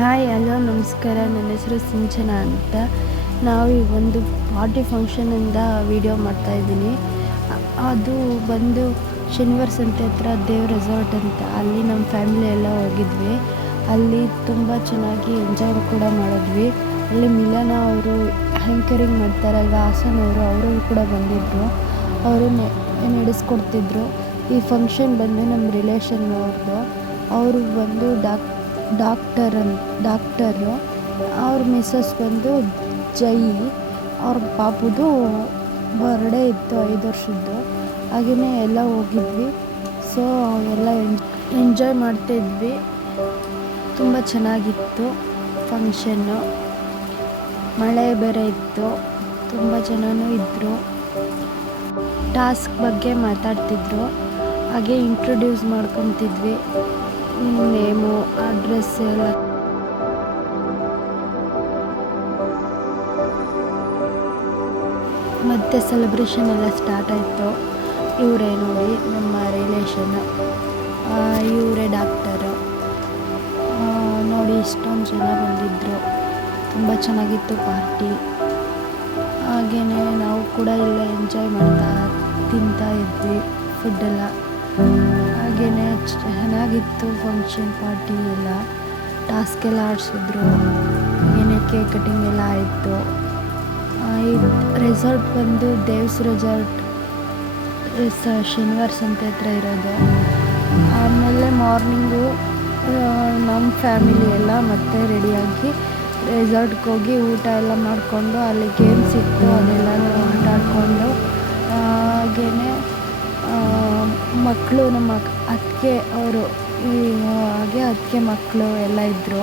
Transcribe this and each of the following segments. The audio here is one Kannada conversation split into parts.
ಹಾಯ್ ಹಲೋ ನಮಸ್ಕಾರ. ನನ್ನ ಹೆಸರು ಸಿಂಚನ ಅಂತ. ನಾವು ಈಗ ಒಂದು ಪಾರ್ಟಿ ಫಂಕ್ಷನಿಂದ ವೀಡಿಯೋ ಮಾಡ್ತಾಯಿದ್ದೀನಿ. ಅದು ಬಂದು ಶನಿವಾರ ಸಂತೆ ಹತ್ರ ದೇವ್ ರೆಸಾರ್ಟ್ ಅಂತ. ಅಲ್ಲಿ ನಮ್ಮ ಫ್ಯಾಮಿಲಿ ಎಲ್ಲ ಹೋಗಿದ್ವಿ. ಅಲ್ಲಿ ತುಂಬ ಚೆನ್ನಾಗಿ ಎಂಜಾಯ್ ಕೂಡ ಮಾಡಿದ್ವಿ. ಅಲ್ಲಿ ಮಿಲನ ಅವರು ಆ್ಯಂಕರಿಂಗ್ ಮಾಡ್ತಾರಲ್ವ, ಹಾಸನ್ ಅವರು ಕೂಡ ಬಂದಿದ್ದರು. ಅವರು ನಡೆಸ್ಕೊಡ್ತಿದ್ರು. ಈ ಫಂಕ್ಷನ್ ಬಂದು ನಮ್ಮ ರಿಲೇಷನ್ ಅವ್ರದ್ದು. ಅವರು ಬಂದು ಡಾಕ್ಟರು. ಅವ್ರ ಮಿಸ್ಸಸ್ ಬಂದು ಜೈ. ಅವ್ರ ಪಾಪುದು ಬರ್ಡೇ ಇತ್ತು 5 ವರ್ಷದ್ದು. ಹಾಗೆಯೇ ಎಲ್ಲ ಹೋಗಿದ್ವಿ. ಸೊ ಎಲ್ಲ ಎಂಜಾಯ್ ಮಾಡ್ತಾಯಿದ್ವಿ. ತುಂಬ ಚೆನ್ನಾಗಿತ್ತು ಫಂಕ್ಷನ್ನು. ಮಳೆ ಬೇರೆ ಇತ್ತು, ತುಂಬ ಜನನೂ ಇದ್ದರು. ಟಾಸ್ಕ್ ಬಗ್ಗೆ ಮಾತಾಡ್ತಿದ್ರು. ಹಾಗೆ ಇಂಟ್ರೊಡ್ಯೂಸ್ ಮಾಡ್ಕೊತಿದ್ವಿ. ನೇಮು, ಅಡ್ರೆಸ್ ಎಲ್ಲ. ಮತ್ತು ಸೆಲೆಬ್ರೇಷನ್ ಎಲ್ಲ ಸ್ಟಾರ್ಟ್ ಆಯಿತು. ಇವರೇ ನೋಡಿ ನಮ್ಮ ರಿಲೇಷನ್, ಇವರೇ ಡಾಕ್ಟರು. ನೋಡಿ ಇಷ್ಟೊಂದು ಜನ ಬಂದಿದ್ದರು. ತುಂಬ ಚೆನ್ನಾಗಿತ್ತು ಪಾರ್ಟಿ. ಹಾಗೆಯೇ ನಾವು ಕೂಡ ಇಲ್ಲೇ ಎಂಜಾಯ್ ತಿಂತಾ ಇದ್ವಿ ಫುಡ್ಡೆಲ್ಲ. ಹಾಗೆಯೇ ಚೆನ್ನಾಗಿತ್ತು ಫಂಕ್ಷನ್ ಪಾರ್ಟಿ ಎಲ್ಲ. ಟಾಸ್ಕ್ ಎಲ್ಲ ಆಡಿಸಿದ್ರು. ಹಾಗೆಯೇ ಕೇಕ್ ಕಟಿಂಗ್ ಎಲ್ಲ ಆಯಿತು. ಈ ರೆಸಾರ್ಟ್ ಬಂದು ದೇವ್ಸ್ ರೆಸಾರ್ಟ್ ಶನಿವಾರ ಸಂತೆ ಹತ್ರ ಇರೋದು. ಆಮೇಲೆ ಮಾರ್ನಿಂಗು ನಮ್ಮ ಫ್ಯಾಮಿಲಿ ಎಲ್ಲ ಮತ್ತೆ ರೆಡಿಯಾಗಿ ರೆಸಾರ್ಟ್ಗೆ ಹೋಗಿ ಊಟ ಎಲ್ಲ ಮಾಡಿಕೊಂಡು, ಅಲ್ಲಿ ಗೇಮ್ಸ್ ಇತ್ತು, ಅದೆಲ್ಲನೂ ಆಟ ಆಡಿಕೊಂಡು, ಹಾಗೆಯೇ ಮಕ್ಕಳು, ನಮ್ಮ ಅತ್ತಿಗೆ ಅವರು, ಹಾಗೆ ಅತ್ತಿಗೆ ಮಕ್ಕಳು ಎಲ್ಲ ಇದ್ದರು.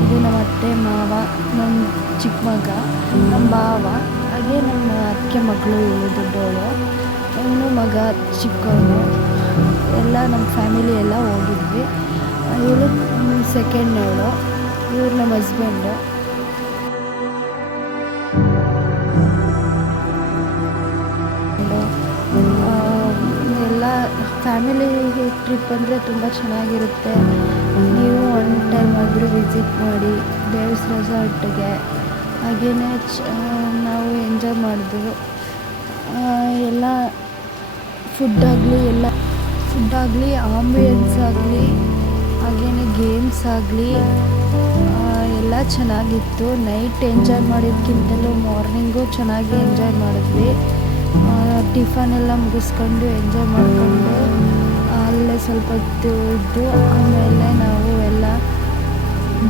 ಇದು ನಮ್ಮ ಅತ್ತೆ ಮಾವ, ನಮ್ಮ ಚಿಕ್ಕ ಮಗ, ನಮ್ಮ ಭಾವ, ಹಾಗೆ ನನ್ನ ಅತ್ತಿಗೆ ಮಕ್ಕಳು, ಇವಳು ದೊಡ್ಡವಳು, ಇವನು ಮಗ ಚಿಕ್ಕವನು. ಎಲ್ಲ ನಮ್ಮ ಫ್ಯಾಮಿಲಿ ಎಲ್ಲ ಹೋಗಿದ್ವಿ. ಇವಳು ಸೆಕೆಂಡ್ನೇವಳು, ಇವ್ರು ನಮ್ಮ ಹಸ್ಬೆಂಡು. ಎಲ್ಲ ಫ್ಯಾಮಿಲಿ ಟ್ರಿಪ್ ಅಂದರೆ ತುಂಬ ಚೆನ್ನಾಗಿರುತ್ತೆ. ನೀವು ಒನ್ ಟೈಮ್ ಆದರೂ ವಿಸಿಟ್ ಮಾಡಿ ದೇವ್ಸ್ ರೆಸಾರ್ಟ್ಗೆ. ಹಾಗೆಯೇ ನಾವು ಎಂಜಾಯ್ ಮಾಡಿದ್ವು. ಎಲ್ಲ ಫುಡ್ಡಾಗಲಿ, ಆಂಬಿಯನ್ಸ್ ಆಗಲಿ, ಹಾಗೆಯೇ ಗೇಮ್ಸ್ ಆಗಲಿ ಎಲ್ಲ ಚೆನ್ನಾಗಿತ್ತು. ನೈಟ್ ಎಂಜಾಯ್ ಮಾಡೋದಕ್ಕಿಂತಲೂ ಮಾರ್ನಿಂಗು ಚೆನ್ನಾಗಿ ಎಂಜಾಯ್ ಮಾಡಿದ್ವಿ. ಟಿಫನ್ ಎಲ್ಲ ಮುಗಿಸ್ಕೊಂಡು ಎಂಜಾಯ್ ಮಾಡಿಕೊಂಡು ಅಲ್ಲೇ ಸ್ವಲ್ಪ ಹೊತ್ತು ಇದ್ದು ಆಮೇಲೆ ನಾವು ಎಲ್ಲ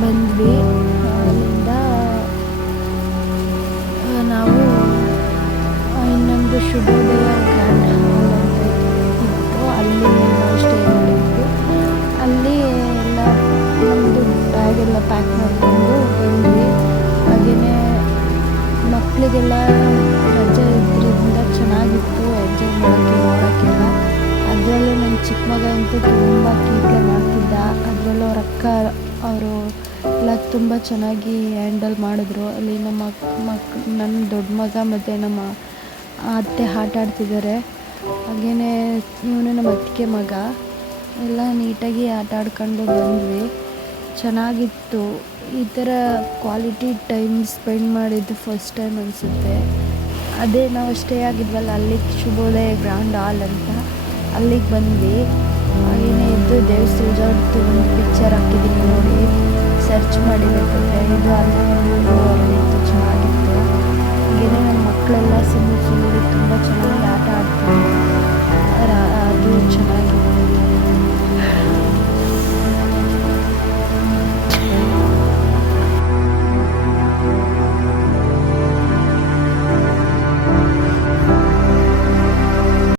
ಬಂದ್ವಿ. ಅಲ್ಲಿಂದ ನಾವು ಇನ್ನೊಂದು ಶುಭೋದಯ ಗ್ರ್ಯಾಂಡ್ ಹಾಲ್ ಅಂತ ಇತ್ತು, ಅಲ್ಲಿ ನಾವು ಸ್ಟೇ ಮಾಡಿದ್ವಿ. ಅಲ್ಲಿ ಎಲ್ಲ ನಮ್ಮದು ಬ್ಯಾಗೆಲ್ಲ ಪ್ಯಾಕ್ ಮಾಡಿಕೊಂಡು ಬಂದ್ವಿ. ಹಾಗೆಯೇ ಮಕ್ಕಳಿಗೆಲ್ಲ ರಜೆ ಇದ್ರಿಂದ ಚೆನ್ನಾಗಿತ್ತು ಎಂಜಾಯ್ ಮಾಡೋಕ್ಕೆ, ನೋಡೋಕ್ಕೆಲ್ಲ. ಅದರಲ್ಲೂ ನನ್ನ ಚಿಕ್ಕ ಮಗ ಅಂತೂ ತುಂಬ ಕೀಟ್ಲೆ ಮಾಡ್ತಿದ್ದ. ಅದರಲ್ಲೂ ಅವ್ರ ಅಕ್ಕ ಅವರು ಎಲ್ಲ ತುಂಬ ಚೆನ್ನಾಗಿ ಹ್ಯಾಂಡಲ್ ಮಾಡಿದ್ರು. ಅಲ್ಲಿ ನನ್ನ ದೊಡ್ಡ ಮಗ ಮತ್ತು ನಮ್ಮ ಅತ್ತೆ ಆಟ ಆಡ್ತಿದ್ದಾರೆ. ಹಾಗೆಯೇ ಇವನು ನಮ್ಮ ಅತ್ತಿಗೆ ಮಗ. ಎಲ್ಲ ನೀಟಾಗಿ ಆಟ ಆಡ್ಕೊಂಡು ಬಂದ್ವಿ. ಚೆನ್ನಾಗಿತ್ತು. ಈ ಥರ ಕ್ವಾಲಿಟಿ ಟೈಮ್ ಸ್ಪೆಂಡ್ ಮಾಡಿದ್ದು ಫಸ್ಟ್ ಟೈಮ್ ಅನಿಸುತ್ತೆ. ಅದೇ ನಾವು ಸ್ಟೇ ಆಗಿದ್ವಲ್ಲ, ಅಲ್ಲಿಗೆ ಶುಭೋದಯ ಗ್ರ್ಯಾಂಡ್ ಹಾಲ್ ಅಂತ, ಅಲ್ಲಿಗೆ ಬಂದ್ವಿ. ಹಾಗೆಯೇ ಇದ್ದು ದೇವ್ಸ್ ರೆಸಾರ್ಟ್ದು ಒಂದು ಪಿಕ್ಚರ್ ಹಾಕಿದ್ದೀನಿ ನೋಡಿ, ಸರ್ಚ್ ಮಾಡಿ ಬೇಕಂದರೆ. ಇದು ಅಲ್ಲಿ ಚೆನ್ನಾಗಿತ್ತು. ಹಾಗೆಯೇ ನಮ್ಮ ಮಕ್ಕಳೆಲ್ಲ ಸುಮ್ಮನೆ ತುಂಬ ಚೆನ್ನಾಗಿ